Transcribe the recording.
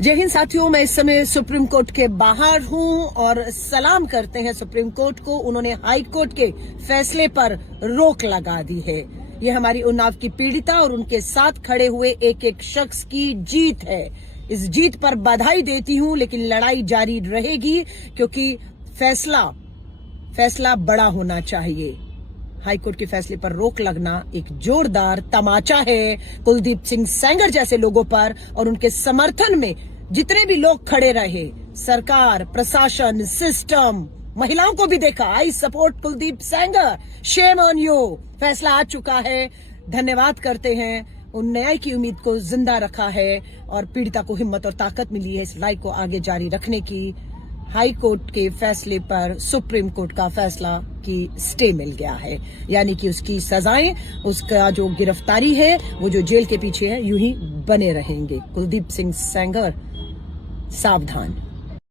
जय हिंद साथियों, मैं इस समय सुप्रीम कोर्ट के बाहर हूं और सलाम करते हैं सुप्रीम कोर्ट को। उन्होंने हाई कोर्ट के फैसले पर रोक लगा दी है। ये हमारी उन्नाव की पीड़िता और उनके साथ खड़े हुए एक एक शख्स की जीत है। इस जीत पर बधाई देती हूं, लेकिन लड़ाई जारी रहेगी क्योंकि फैसला बड़ा होना चाहिए। हाईकोर्ट के फैसले पर रोक लगना एक जोरदार तमाचा है कुलदीप सिंह सेंगर जैसे लोगों पर और उनके समर्थन में जितने भी लोग खड़े रहे, सरकार, प्रशासन, सिस्टम, महिलाओं को भी देखा। I support Kuldeep Sengar, shame on you. फैसला आ चुका है, धन्यवाद करते हैं। उन न्याय की उम्मीद को जिंदा रखा है और पीड़िता को हिम्मत और ताकत मिली है इस लड़ाई को आगे जारी रखने की। हाई कोर्ट के फैसले पर सुप्रीम कोर्ट का फैसला की स्टे मिल गया है, यानी कि उसकी सजाएं, उसका जो गिरफ्तारी है, वो जो जेल के पीछे है, यूं ही बने रहेंगे। कुलदीप सिंह सेंगर सावधान।